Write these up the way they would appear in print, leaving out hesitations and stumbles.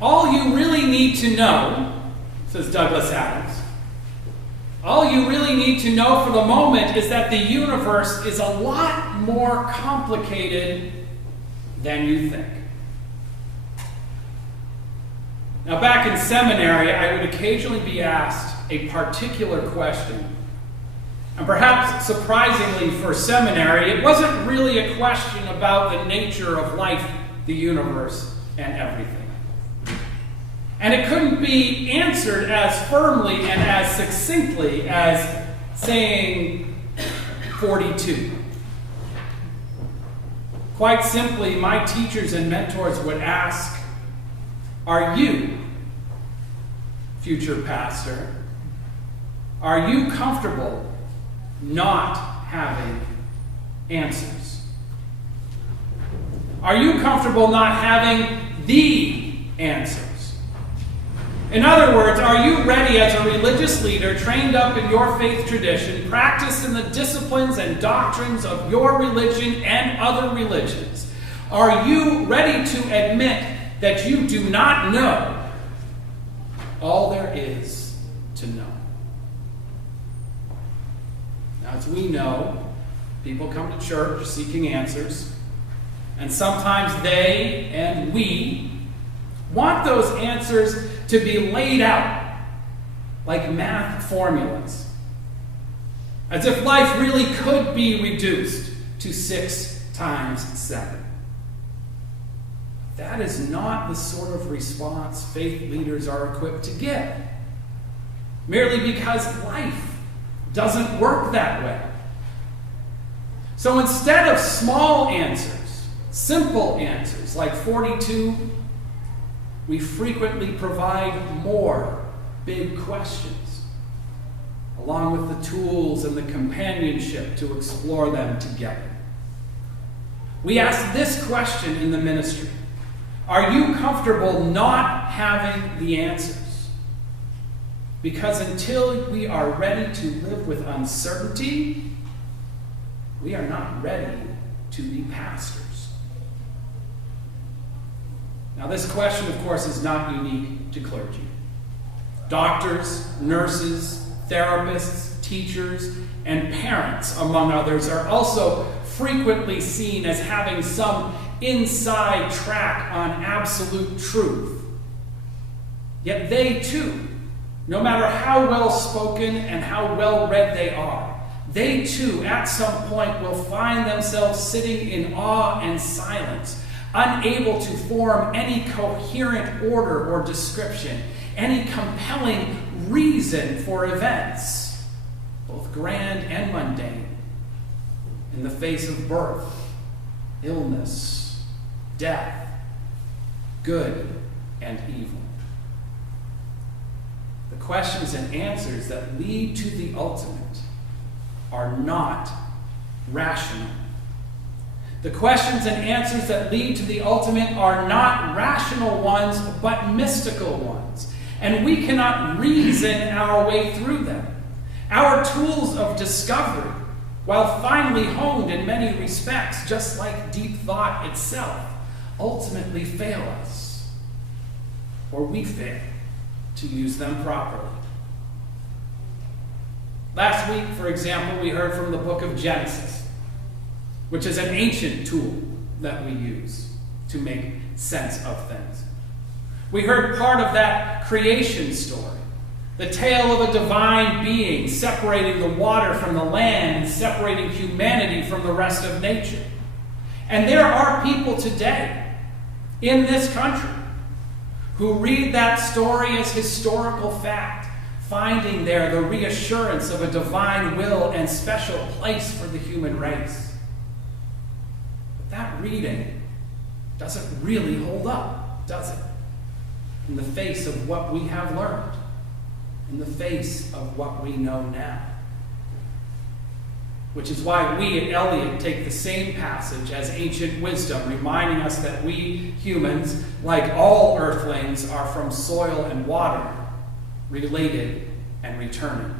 All you really need to know, says Douglas Adams, all you really need to know for the moment is that the universe is a lot more complicated than you think. Now, back in seminary, I would occasionally be asked a particular question. And perhaps surprisingly for seminary, it wasn't really a question about the nature of life, the universe, and everything. And it couldn't be answered as firmly and as succinctly as saying 42. Quite simply, my teachers and mentors would ask, are you, future pastor, are you comfortable not having answers? Are you comfortable not having the answers? In other words, are you ready as a religious leader, trained up in your faith tradition, practiced in the disciplines and doctrines of your religion and other religions? Are you ready to admit that you do not know all there is to know? Now, as we know, people come to church seeking answers, and sometimes they and we want those answers to be laid out like math formulas, as if life really could be reduced to 6 times 7. That is not the sort of response faith leaders are equipped to give, merely because life doesn't work that way. So instead of small answers, simple answers like 42, we frequently provide more big questions, along with the tools and the companionship to explore them together. We ask this question in the ministry: are you comfortable not having the answers? Because until we are ready to live with uncertainty, we are not ready to be pastors. Now, this question, of course, is not unique to clergy. Doctors, nurses, therapists, teachers, and parents, among others, are also frequently seen as having some inside track on absolute truth. Yet they, too, no matter how well spoken and how well read they are, they, too, at some point will find themselves sitting in awe and silence, unable to form any coherent order or description, any compelling reason for events, both grand and mundane, in the face of birth, illness, death, good and evil. The questions and answers that lead to the ultimate are not rational. The questions and answers that lead to the ultimate are not rational ones, but mystical ones. And we cannot reason our way through them. Our tools of discovery, while finely honed in many respects, just like deep thought itself, ultimately fail us. Or we fail to use them properly. Last week, for example, we heard from the book of Genesis, which is an ancient tool that we use to make sense of things. We heard part of that creation story, the tale of a divine being separating the water from the land and separating humanity from the rest of nature. And there are people today in this country who read that story as historical fact, finding there the reassurance of a divine will and special place for the human race. That reading doesn't really hold up, does it? In the face of what we have learned, in the face of what we know now. Which is why we at Eliot take the same passage as ancient wisdom, reminding us that we humans, like all earthlings, are from soil and water, related and returning.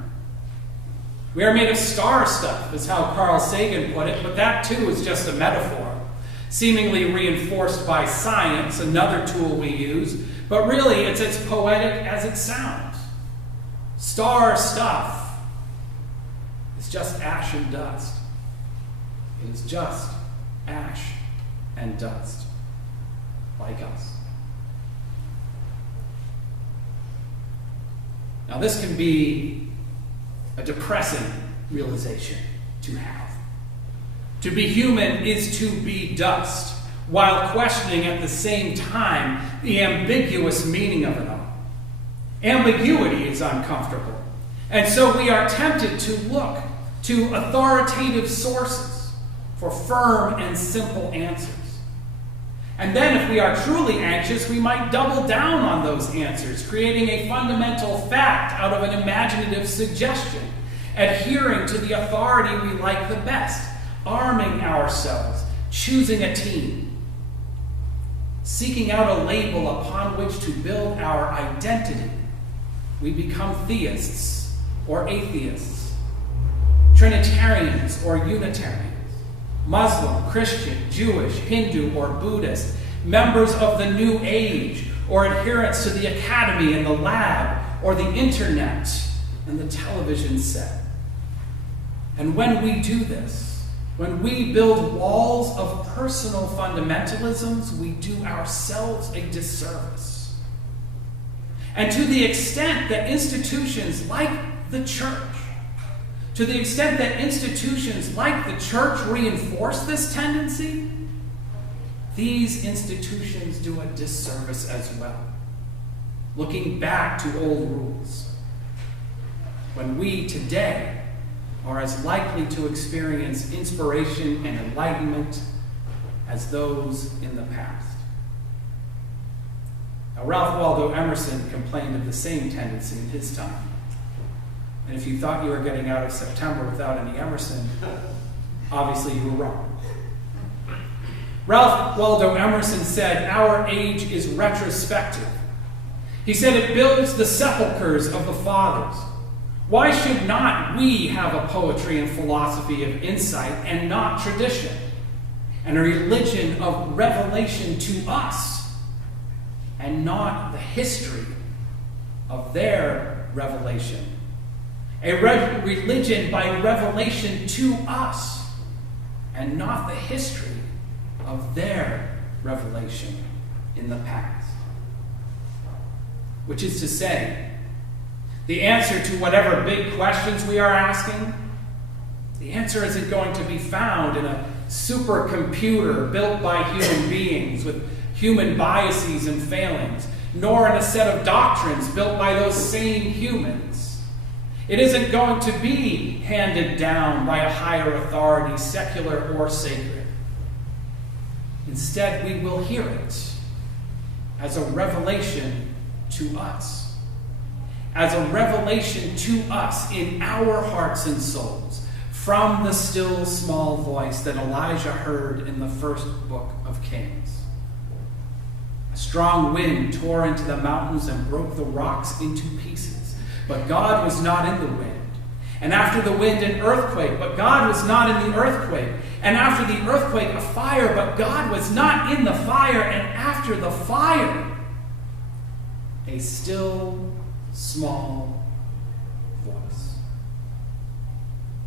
We are made of star stuff, is how Carl Sagan put it, but that too is just a metaphor, seemingly reinforced by science, another tool we use, but really it's as poetic as it sounds. Star stuff is just ash and dust. It is just ash and dust, like us. Now, this can be a depressing realization to have. To be human is to be dust, while questioning at the same time the ambiguous meaning of it all. Ambiguity is uncomfortable, and so we are tempted to look to authoritative sources for firm and simple answers. And then if we are truly anxious, we might double down on those answers, creating a fundamental fact out of an imaginative suggestion, adhering to the authority we like the best, arming ourselves, choosing a team, seeking out a label upon which to build our identity. We become theists or atheists, Trinitarians or Unitarians, Muslim, Christian, Jewish, Hindu, or Buddhist, members of the New Age, or adherents to the academy and the lab, or the internet and the television set. And when we do this, when we build walls of personal fundamentalisms, we do ourselves a disservice. And to the extent that institutions like the church, to the extent that institutions like the church reinforce this tendency, these institutions do a disservice as well, looking back to old rules, when we today are as likely to experience inspiration and enlightenment as those in the past. Now, Ralph Waldo Emerson complained of the same tendency in his time. And if you thought you were getting out of September without any Emerson, obviously you were wrong. Ralph Waldo Emerson said, "Our age is retrospective." He said it builds the sepulchres of the fathers. Why should not we have a poetry and philosophy of insight and not tradition, and a religion of revelation to us and not the history of their revelation? A religion by revelation to us and not the history of their revelation in the past. Which is to say, the answer to whatever big questions we are asking, the answer isn't going to be found in a supercomputer built by human beings with human biases and failings, nor in a set of doctrines built by those same humans. It isn't going to be handed down by a higher authority, secular or sacred. Instead, we will hear it as a revelation to us. As a revelation to us in our hearts and souls, from the still small voice that Elijah heard in the first book of Kings. A strong wind tore into the mountains and broke the rocks into pieces. But God was not in the wind. And after the wind, an earthquake, but God was not in the earthquake. And after the earthquake, a fire, but God was not in the fire. And after the fire, a still, small voice.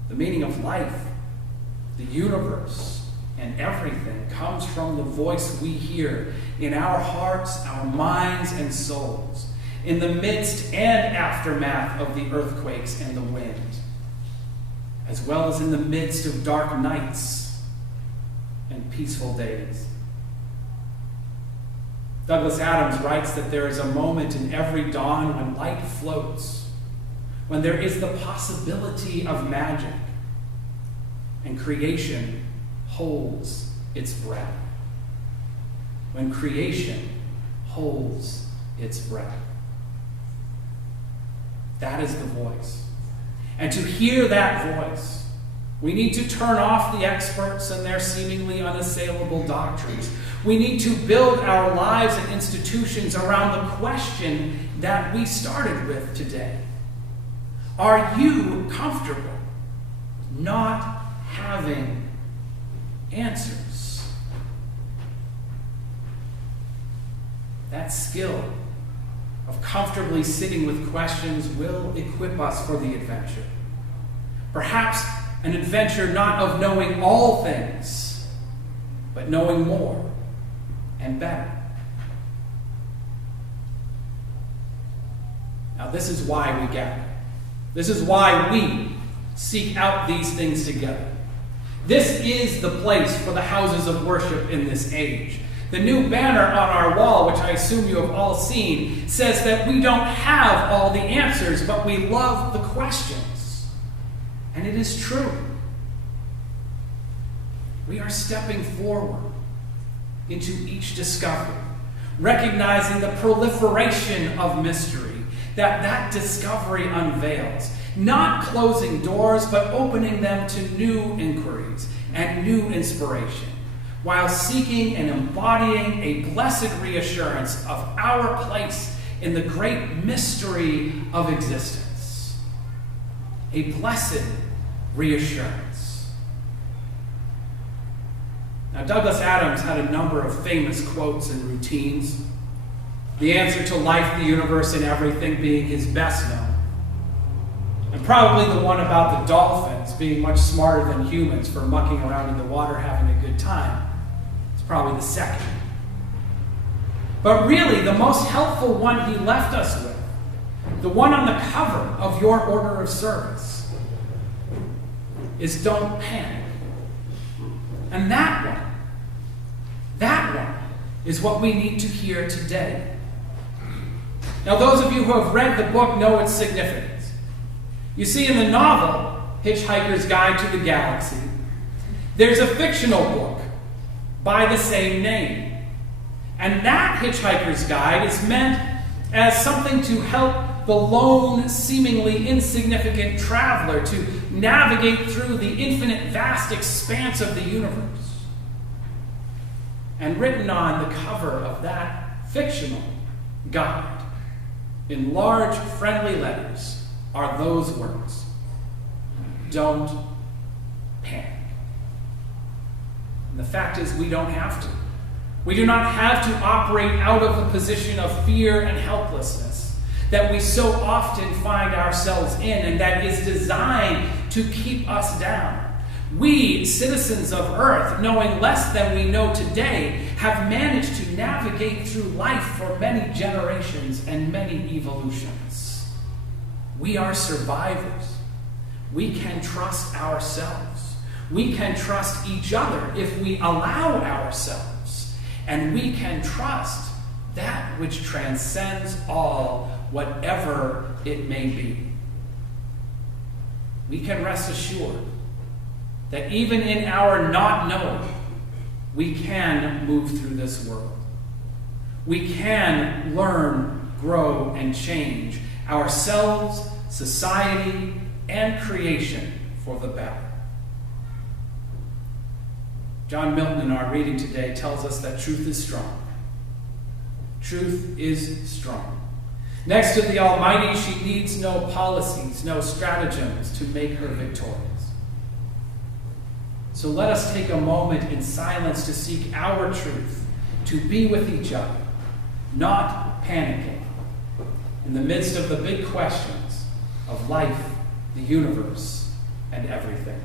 The meaning of life, the universe, and everything comes from the voice we hear in our hearts, our minds, and souls, in the midst and aftermath of the earthquakes and the wind, as well as in the midst of dark nights and peaceful days. Douglas Adams writes that there is a moment in every dawn when light floats, when there is the possibility of magic, and creation holds its breath. When creation holds its breath. That is the voice. And to hear that voice, we need to turn off the experts and their seemingly unassailable doctrines. We need to build our lives and institutions around the question that we started with today. Are you comfortable not having answers? That skill of comfortably sitting with questions will equip us for the adventure. Perhaps an adventure not of knowing all things, but knowing more and better. Now, this is why we gather. This is why we seek out these things together. This is the place for the houses of worship in this age. The new banner on our wall, which I assume you have all seen, says that we don't have all the answers, but we love the questions. And it is true. We are stepping forward into each discovery, recognizing the proliferation of mystery that discovery unveils, not closing doors, but opening them to new inquiries and new inspiration, while seeking and embodying a blessed reassurance of our place in the great mystery of existence. A blessed reassurance. Now, Douglas Adams had a number of famous quotes and routines. The answer to life, the universe, and everything being his best known. And probably the one about the dolphins being much smarter than humans for mucking around in the water having a good time. It's probably the second. But really, the most helpful one he left us with, the one on the cover of your order of service, is don't panic. And that one is what we need to hear today. Now, those of you who have read the book know its significance. You see, in the novel, Hitchhiker's Guide to the Galaxy, there's a fictional book by the same name. And that Hitchhiker's Guide is meant as something to help the lone, seemingly insignificant traveler to navigate through the infinite, vast expanse of the universe. And written on the cover of that fictional guide, in large, friendly letters, are those words: don't panic. And the fact is, we don't have to. We do not have to operate out of a position of fear and helplessness that we so often find ourselves in, and that is designed to keep us down. We, citizens of Earth, knowing less than we know today, have managed to navigate through life for many generations and many evolutions. We are survivors. We can trust ourselves. We can trust each other if we allow ourselves. And we can trust that which transcends all, whatever it may be. We can rest assured that even in our not knowing, we can move through this world. We can learn, grow, and change ourselves, society, and creation for the better. John Milton, in our reading today, tells us that truth is strong. Truth is strong. Next to the Almighty, she needs no policies, no stratagems to make her victorious. So let us take a moment in silence to seek our truth, to be with each other, not panicking, in the midst of the big questions of life, the universe, and everything.